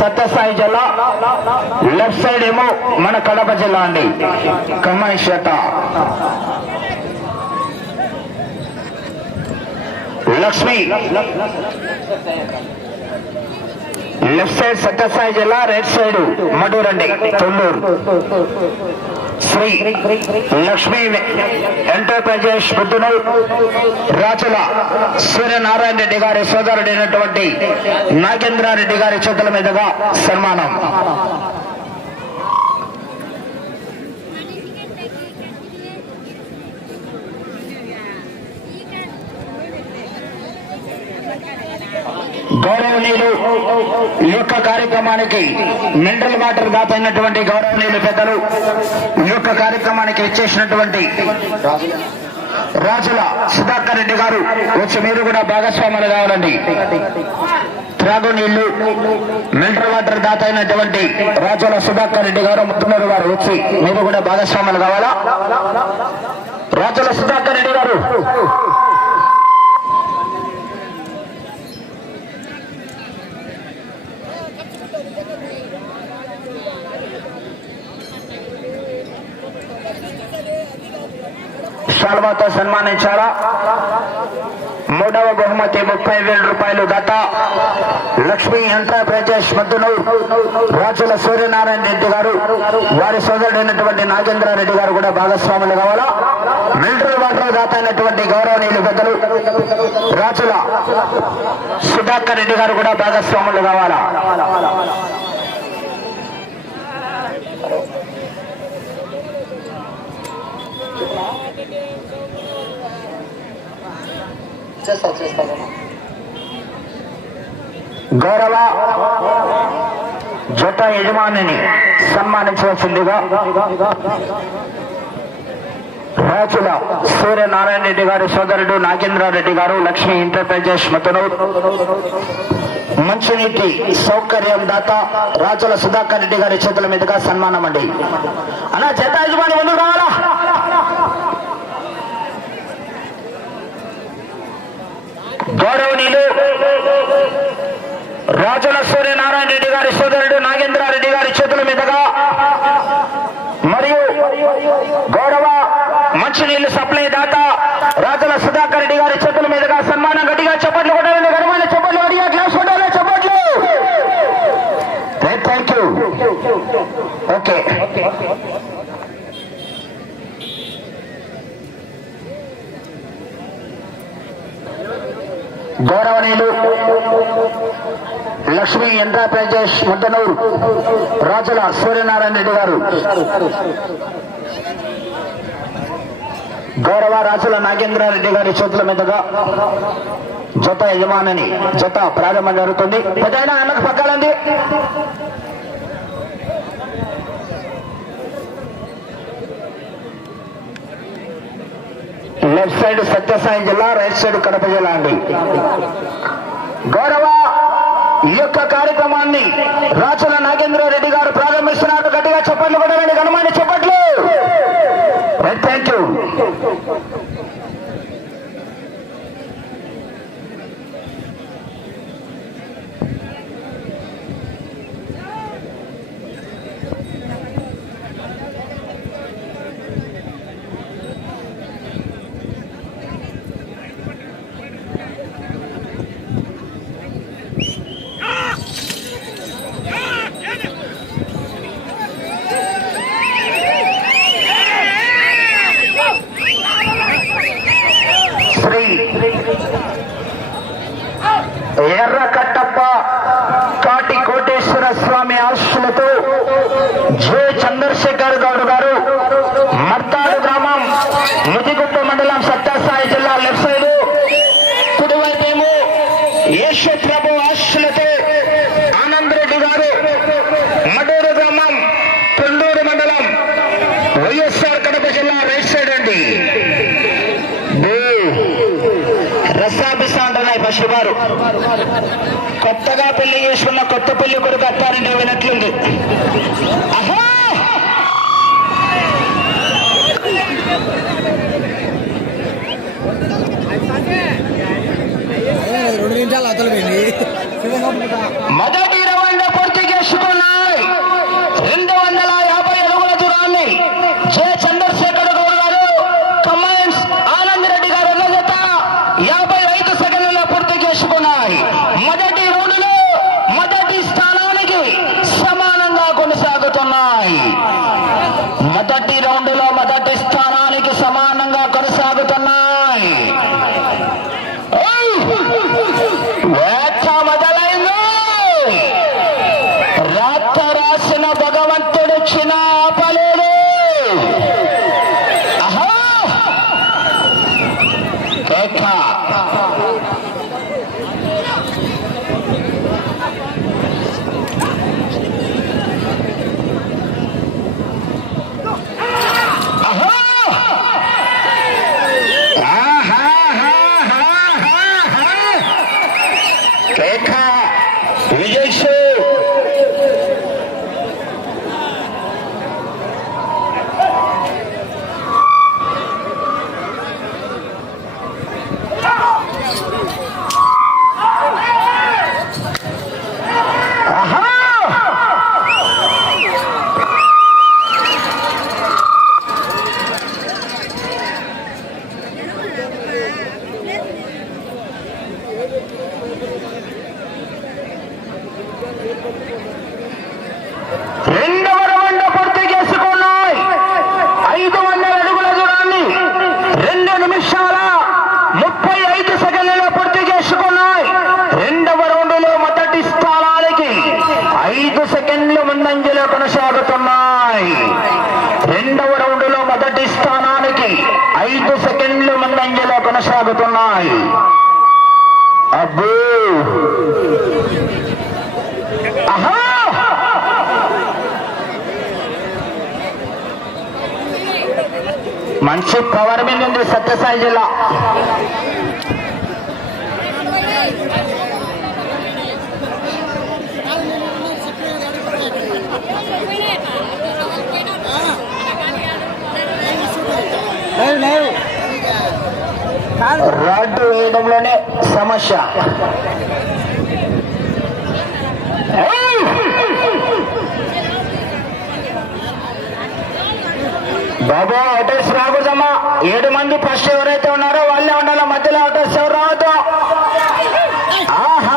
సత్యసాయి జిల్లా. Left side ఏమో మన కడప జిల్లా అండి. కమ్మాయి లక్ష్మి. లెఫ్ట్ సైడ్ సత్యసాయి జిల్లా రైట్ సైడ్ మడూరండి తొండూరు. శ్రీ లక్ష్మీ ఎంటర్ప్రైజెస్ బుద్ధును రాజుల సూర్యనారాయణ రెడ్డి గారి సోదరుడైనటువంటి నాగేంద్రారెడ్డి గారి చేతుల మీదుగా సన్మానం. గౌరవనీయులు ఈ యొక్క కార్యక్రమానికి మినరల్ వాటర్ దాతైనటువంటి గౌరవనీయులు పెద్దలు ఈ యొక్క కార్యక్రమానికి ఇచ్చేసినటువంటి రాజుల సుధాకర్ రెడ్డి గారు వచ్చి మీరు కూడా భాగస్వాములు కావాలండి. త్రాగునీళ్ళు మినరల్ వాటర్ దాత అయినటువంటి రాజుల సుధాకర్ రెడ్డి గారు ముత్తుమూరు గారు వచ్చి మీరు కూడా భాగస్వాములు కావాలా? రాజుల సుధాకర్ రెడ్డి గారు శాల్వాతో సన్మానించారా మూడవ బహుమతి ముప్పై వేల రూపాయలు దత్త. లక్ష్మీ ఎంటర్ప్రైజెస్ మద్దును రాజుల సూర్యనారాయణ రెడ్డి గారు వారి సోదరుడైనటువంటి నాగేంద్రారెడ్డి గారు కూడా భాగస్వాములు కావాలా? మిలిటరీ వాటర్ దాత అయినటువంటి గౌరవనీయులు పెద్దలు రాజుల సుధాకర్ రెడ్డి గారు కూడా భాగస్వాములు కావాలా? చేస్తా గౌరవ జత యజమానిని సన్మానించవలసిందిగా రాజుల సూర్యనారాయణ రెడ్డి గారి సోదరుడు నాగేంద్రారెడ్డి గారు లక్ష్మీ ఎంటర్ప్రైజెస్ మతను మంచినీటి సౌకర్యం దాత రాజుల సుధాకర్ రెడ్డి గారి చేతుల మీదుగా సన్మానం అండి. అలా జత యజమాని ముందుకు రావాలా? గౌరవనీయులు రాజుల సూర్యనారాయణ రెడ్డి గారి సోదరుడు నాగేంద్రారెడ్డి గారి చేతుల మీదుగా మరియు గౌరవ మంచినీళ్ళు సప్లై దాత రాజుల సుధాకర్ రెడ్డి గారి చేతుల మీదుగా సన్మానం గట్టిగా చప్పట్లు కొట్టాలండి ఘనమైన చప్పట్లు గట్టిగా క్లాస్ కొట్టాలి చప్పట్లు థ్యాంక్ యూ ఓకే గౌరవనీయులు లక్ష్మీ ఎంటర్ప్రైజెస్ ముద్దనూరు రాజుల సూర్యనారాయణ రెడ్డి గారు గౌరవ రాజుల నాగేంద్రారెడ్డి గారి చేతుల మీదుగా జత యజమానిని జత ప్రారంభం జరుగుతుంది. పెద్దయినా అన్నకు పక్కాలండి. సైడ్ సత్యసాయి జిల్లా రైట్ సైడ్ కడప జిల్లా అండి. గౌరవ ఈ యొక్క కార్యక్రమాన్ని రాచల నాగేంద్ర రెడ్డి గారు ప్రారంభిస్తున్నారు. గట్టిగా చెప్పట్లు కూడా గణమాన్ని చెప్పట్లు థ్యాంక్ యూ శ్రీ ఎర్ర కట్టప్ప కాటి కోటేశ్వర స్వామి ఆశులతో జె చంద్రశేఖర్ గౌడ్ గారు మర్తాడు గ్రామం ముదిగుప్ప మండలం సత్యసాయి జిల్లా లెఫ్ట్ సైడ్ కుడివైపేమో యేషప్రభు ఆశులతో ఆనంద్ రెడ్డి గారు మడూరు గ్రామం తొండూరు మండలం వైఎస్ఆర్ కడప జిల్లా రైట్ సైడ్ అండి బే. రసాబిసా అంటున్నాయి ఫస్ట్ వారు కొత్తగా పెళ్ళి చేసుకున్న కొత్త పెళ్ళి కొడుకు కొనసాగుతున్నాయి. అబ్బో! ఆహా! మంచి పవర్ మీద ఉంది సత్యసాయి జిల్లా. లేవు కాదు రాడ్డు వేయడంలోనే సమస్య. బాబా బాబు ఆటోస్ రాకూడదమ్మా. ఏడు మంది ఫస్ట్ ఎవరైతే ఉన్నారో వాళ్ళే ఉండాలి. మధ్యలో అవుటర్స్ ఎవరు రావద్దు. ఆహా,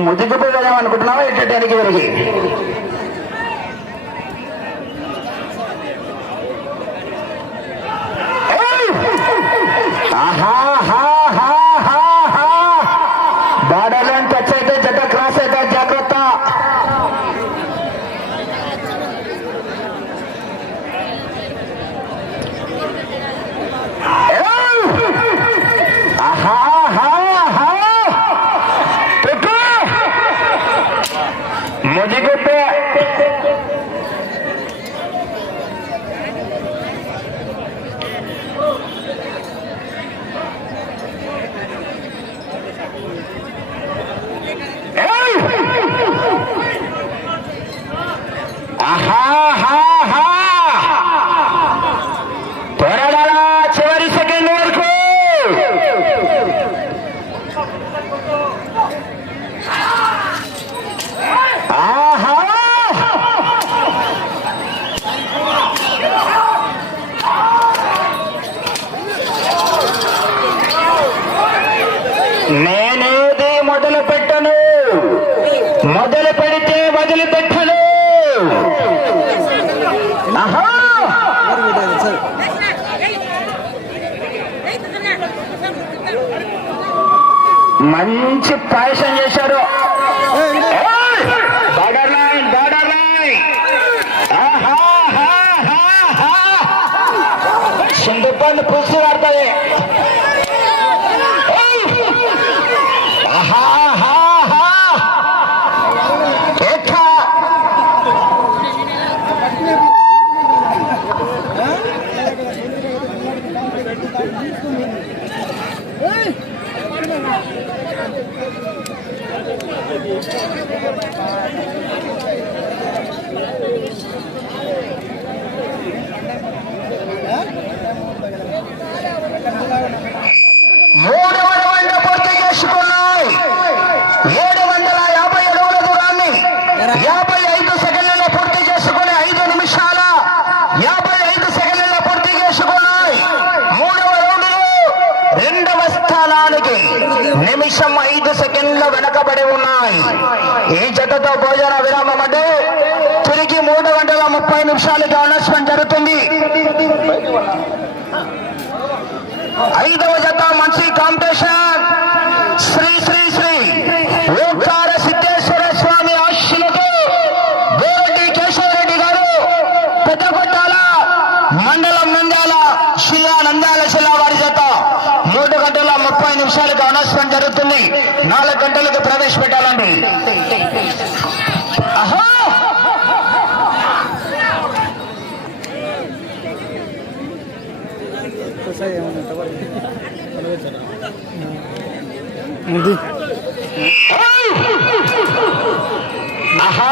ముదిగిపోయి అనుకుంటున్నావా? ఎట్టడానికి వెరిగి బార్డర్ లైన్ టచ్ అయితే జత క్రాస్ అయితే జాగ్రత్త ఏయ్! ఆహా, ఆహా, ఆహా. పెట్టు. ముదిగుడ్డు ఏయ్! ఆహా, ఆహా, ఆహా. పోరాడాలా చివరి సెకండ్ వరకు ఆహా నేనేది మొదలు పెట్టను మొదలు పెడితే వదిలిపెట్టను. ఆహా వెరీ గుడ్ అది సార్ మంచి పాయసం చేశారు ఏయ్! బార్డర్ లైన్ బార్డర్ లైన్ ఆహా, ఆహా, ఆహా. సింధుపండు పులుసు పడుతుంది ఏయ్! ఆహా, ఆహా, ఆహా. ఏక్క. మూడవ రౌండ్ పూర్తి చేసుకున్నాయి ఏడు వందల యాభై అడుగుల దూరాన్ని యాభై ఐదు సెకండ్లలో పూర్తి చేసుకుని ఐదు నిమిషాల యాభై ఐదు సెకండ్లలో పూర్తి చేసుకున్నాయి మూడవ రౌండ్లో రెండవ స్థానానికి నిమిషం ఐదు సెకండ్ల వెనకబడి ఉన్నాయి భోజన విరామం అంటే తిరిగి మూడు గంటల ముప్పై నిమిషాలకి అనౌన్స్మెంట్ జరుగుతుంది. ఐదవ జత మంచి కాంపిటీషన్. శ్రీ శ్రీ శ్రీ ఓంకార సిద్ధేశ్వర స్వామి ఆశీలతో గోరెడ్డి కేశవరెడ్డి గారు పెద్దకొట్టాల మండలం నంద్యాల జిల్లా నంద్యాల జిల్లా వారి జత మూడు గంటల ముప్పై నిమిషాలకు అనౌన్స్మెంట్ జరుగుతుంది. నాలుగు గంటలకు ప్రవేశపెట్టాలండి. ఉంది ఆహా,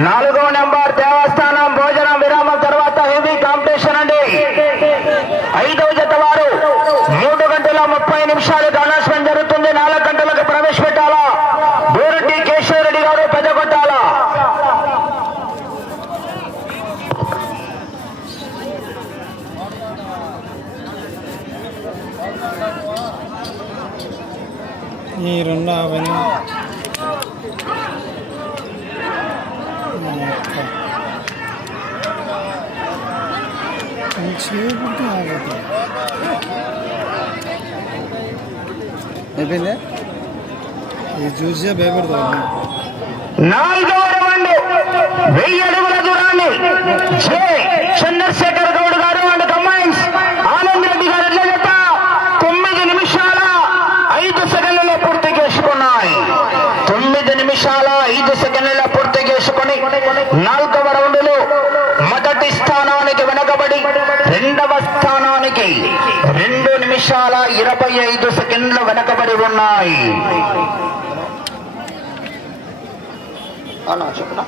not అయిపోయింది? ఇది చూసే భయపడతాను నాలుగవ రౌండ్ వెయ్యి అడుగుల దూరాన్ని చంద్రశేఖర్ నిమిషాల ఇరవై ఐదు సెకండ్లు వెనకబడి ఉన్నాయి. చెప్పనా?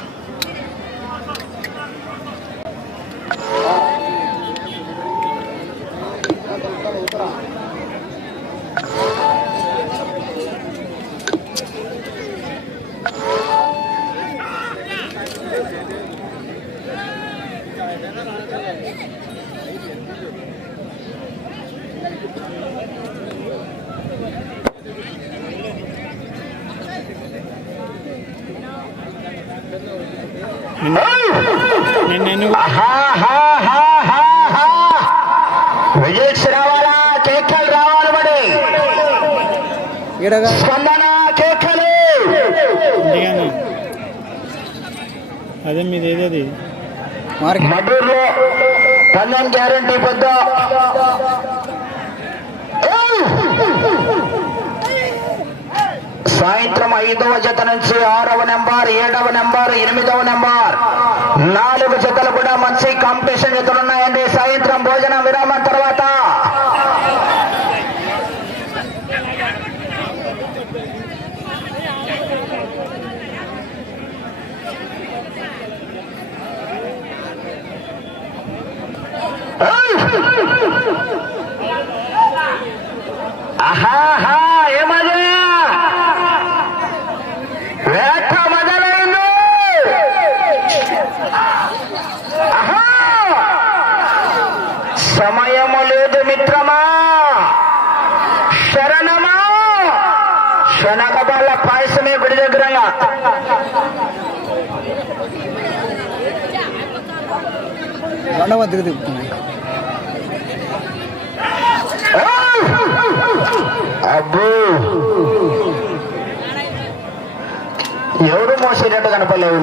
దగ్గరగా అదే మీది ఏదది? గ్యారంటీ పెద్ద. సాయంత్రం ఐదవ జత నుంచి ఆరవ నెంబర్ ఏడవ నెంబర్ ఎనిమిదవ నెంబర్. నాలుగు జతలు కూడా మంచి కాంపిటీషన్ జతలున్నాయండి. సాయంత్రం భోజనం విరామం తర్వాత ఆహాహా ఏ మజా? వేట మజలైంది ఆహా! సమయము లేదు మిత్రమా. శరణమా. శనగబాల పాయసమే గుడి దగ్గర రెండవ తిరిగి తిప్పుతున్నాయి. అబ్బో. ఎవరు మోసేటట్టు కనపడలేవు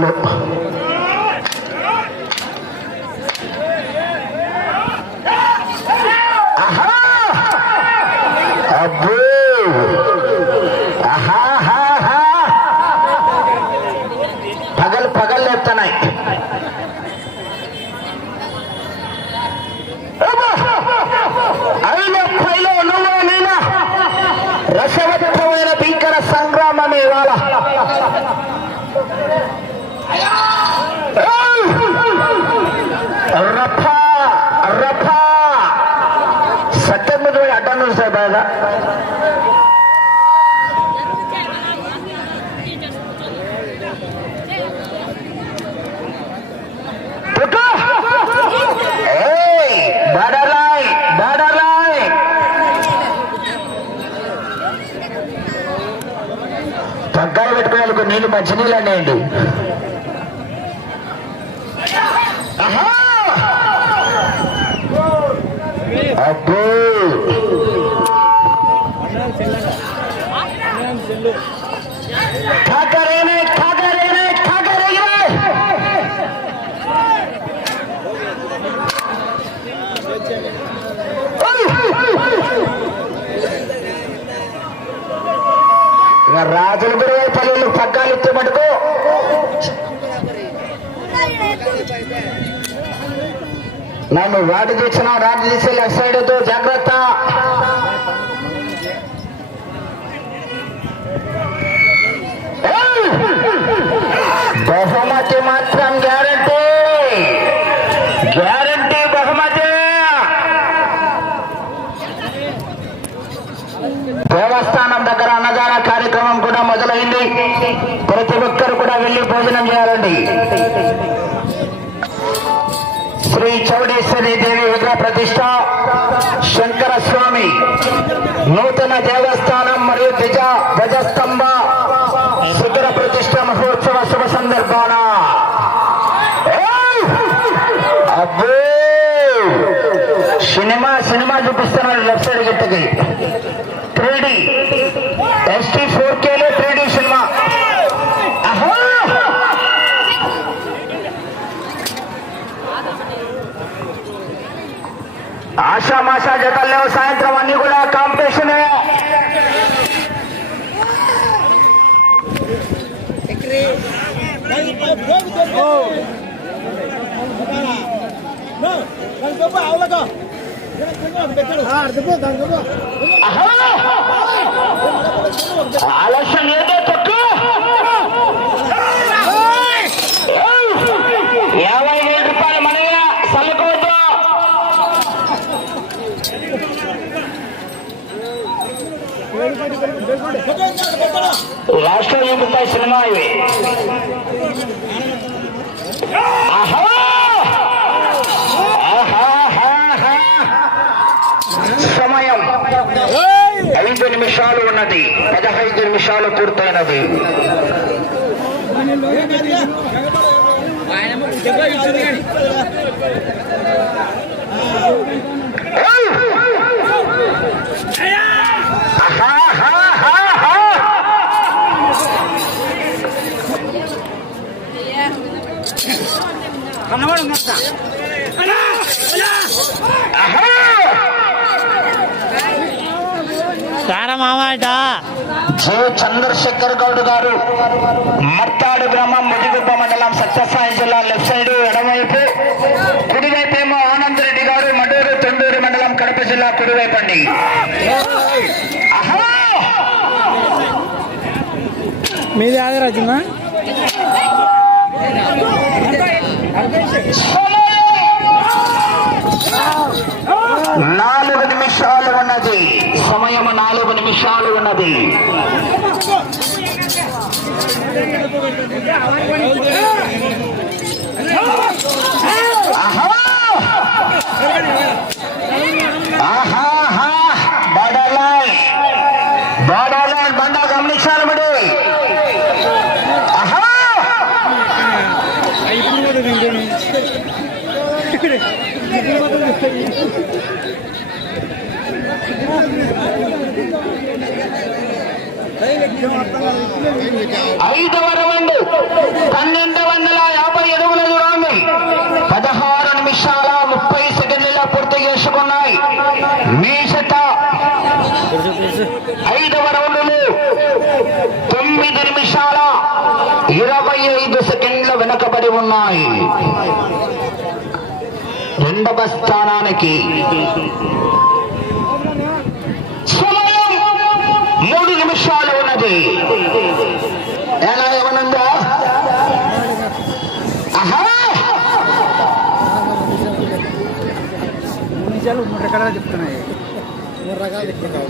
మంచినీళ్ళు అనేయండి అబ్బో! కాకరేనే కాకరేనే గురువై పగ్గాలు ఇచ్చే మటుకు నన్ను వాటి తెచ్చిన రాటు తీసే లెఫ్ట్ సైడ్తో జాగ్రత్త. బహుమతి మాత్రం గ్యారంటీ గ్యారంటీ బహుమతి దేవస్థానం దగ్గర అన్నదాన కార్యక్రమం కూడా మొదలైంది ప్రతి ఒక్కరు కూడా వెళ్ళి భోజనం చేయాలండి. శ్రీ చౌడేశ్వరి దేవి విగ్రహ ప్రతిష్ట శంకర స్వామి నూతన దేవస్థానం మరియు ధ్వజ ధ్వజస్తంభ శిఖర ప్రతిష్ట మహోత్సవ శుభ సందర్భాన. అబ్బో! సినిమా సినిమా చూపిస్తున్నారు లెఫ్ట్ సైడ్ గిట్టకి ఆశామాషా జతలు లేవు సాయంత్రం అన్ని కూడా కాంపిటీషన్. ఆలస్యం ఏదో తొక్కు యాభై వేల రూపాయలు మనగా సల్లుకోవద్దు రాష్ట్ర రూపాయి సినిమా ఇవి సమయం. ఐదు నిమిషాలు ఉన్నది. పదహైదు నిమిషాలు పూర్తయినది. ఆయన మామాట జె చంద్రశేఖర్ గౌడ్ గారు. మట్టాడు గ్రామం ముదిగుప్ప మండలం సత్యసాయి జిల్లా లెఫ్ట్ సైడ్ ఎడమవైపు. కుడివైపు ఏమో ఆనంద్ రెడ్డి గారు మడూరు తొండూరు మండలం కడప జిల్లా కుడివైపు అండి! మీది ఆది రాజునా నాలుగు నిమిషాలు ఉన్నది సమయం నాలుగు నిమిషాలు ఉన్నది ఆహా! ఆహాహా! బడలాయ్ బడలాయ్ బండ గమనించాలి మరి ఆహా! ఐదవ రౌండ్ పన్నెండు వందల యాభై అడుగుల దూరాన్ని పదహారు నిమిషాల ముప్పై సెకండ్లలో పూర్తి చేసుకున్నాయి. మీ ఐదవ రౌండ్లు తొమ్మిది నిమిషాల ఇరవై ఐదు సెకండ్ల వెనుకబడి ఉన్నాయి. రెండవ స్థానానికి సమయం మూడు నిమిషాలు ఉన్నది. ఎలా ఏమనుందా ఆహా! నిమిషాలు మూడు రకాలుగా చెప్తున్నాయి మూడు రకాలు చెప్తున్నాయి.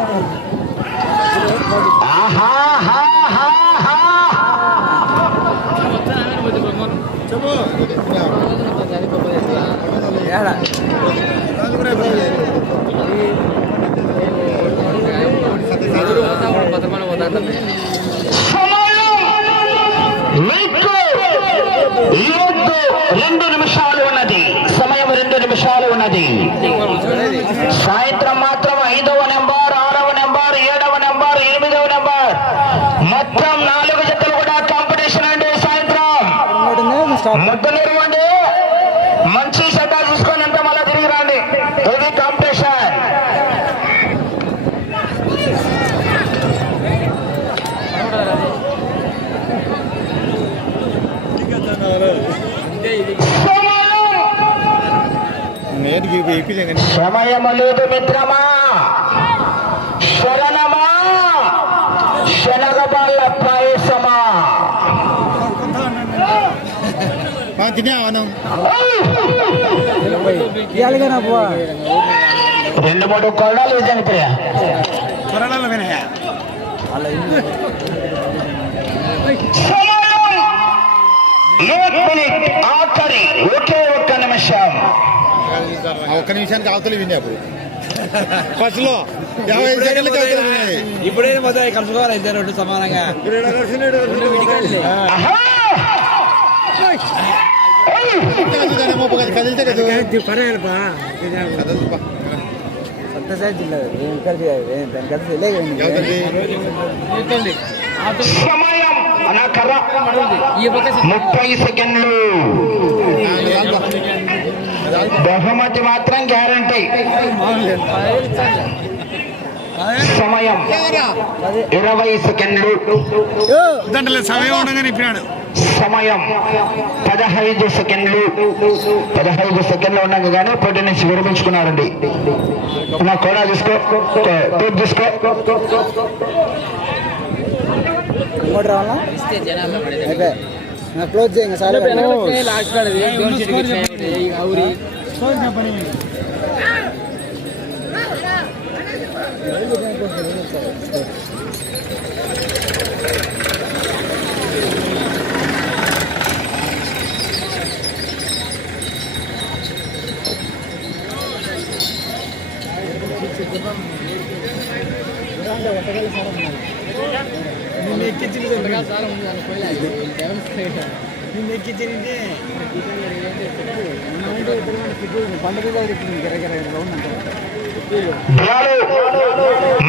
మీకు ఈరోజు రెండు నిమిషాలు ఉన్నది. సమయం రెండు నిమిషాలు ఉన్నది. సాయంత్రం మాత్రం ఐదవ నెంబర్ ఆరవ నెంబర్ ఏడవ నెంబర్ ఎనిమిదవ నెంబర్ మొత్తం నాలుగు జతలు కూడా కాంపిటీషన్ అండి సాయంత్రం ఇంకోటి స్టాప్ ముద్దలేరు అండి మంచి సెట్ చూసుకొని అంతా మళ్ళీ తిరిగి రండి ఇది కాంపిటీషన్ నేటికి ఇప్పిలే కానీ సమయము లేదు మిత్రమా. శరణమా. శనగబాళ్ళ పాయసమా. రెండు మూడు కొరడాలు చనిపోయా త్వరలో వినయా? ఆఖరి ఒకే ఒక్క నిమిషం. ఒక్క నిమిషానికి అవతలి వినే అప్పుడు. ఫస్ట్లో యాభై ఐదు సెకండ్లకి అవతలి వినాయి ఇప్పుడైనా మొదలు కలుసుకోవాలి ఇద్దరు రెండు సమానంగా! కదిలితే కదా? సమయం కర్ర ముప్పై సెకండ్లు. బహుమతి మాత్రం గ్యారంటీ. సమయం ఇరవై సెకండ్లు. దాంట్లో సమయం ఉండగానే ఇప్పినాడు. సమయం పదహైదు సెకండ్లు. పదహైదు సెకండ్లు ఉన్నాక కానీ పోటీ నుంచి విరమించుకున్నారండి. నా కూడా చూసుకో టేప్ ఇంకోటి రావాలా ಕ್ಲೋಸ್ ಜೇಂಗ ಸಾಲ ಲಾಸ್ಟ್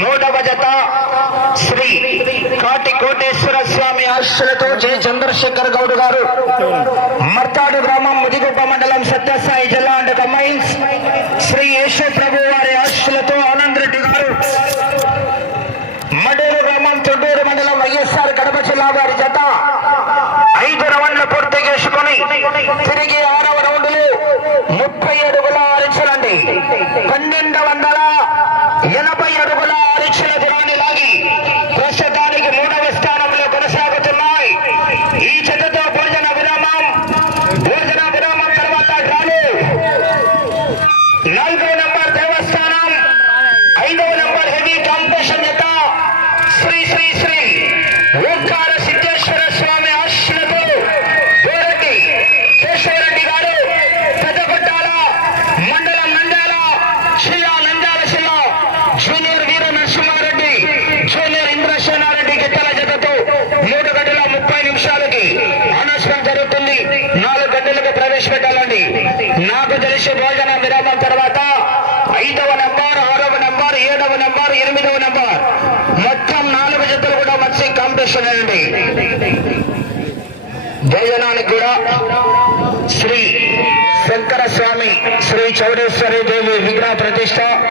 మూడవ జత శ్రీ కాటి కోటేశ్వర స్వామి ఆశలతో జయ చంద్రశేఖర్ గౌడ్ గారు. మర్తాడు గ్రామం ముదిగుప్ప మండలం సత్యసాయి జిల్లా అండ్ కమైన్స్ శ్రీ యేసు ప్రభు వారి ఆశలతో ఆనంద్ రెడ్డి గారు మడేరు గ్రామం తొడ్డూరు మండలం వైఎస్ఆర్ కడప జిల్లా వారి జత. ఐదు రౌండ్లు పూర్తి చేసుకొని తిరిగి ఆరవ రౌండ్లు ముప్పై అడుగుల అరిచలండి పన్నెండు వందల ఎనభై అడుగుల అరిచల దూరాన్ని లాగి ప్రస్తుతానికి మూడవ స్థానంలో కొనసాగుతున్నాయి ఈ జతతో భోజన విరామం భోజన విరామం తర్వాత డ్రాలు నాలుగో నంబర్ దేవస్థానం ఐదవ నంబర్ హెవీ కాంపిటీషన్ జత శ్రీ శ్రీ శ్రీ ఓంకార సిద్ధేశ్వర స్వామి ఆశ్రమతో గోరెడ్డి కేశవరెడ్డి గారు పెద్దగొట్టాల మండలం నంద్యాల జిల్లా నంద్యాల జిల్లా జూనియర్ వీర నరసింహారెడ్డి జూనియర్ ఇంద్రసేనారెడ్డి గిత్తల జతతో మూడు గంటల ముప్పై నిమిషాలకి అనౌన్స్మెంట్ జరుగుతుంది నాలుగు గంటలకు ప్రవేశపెట్టాలండి నాకు తెలిసి భోజన విరామం తర్వాత ఐదవ నంబర్ ఆరవ నంబర్ ఏడవ నంబర్ ఎనిమిదవ నంబర్ మొత్తం నాలుగు జతలు కూడా మంచి కాంపిటీషన్ అండి భోజనానికి కూడా శ్రీ శంకర స్వామి శ్రీ చౌడేశ్వరి దేవి విగ్రహ ప్రతిష్ట.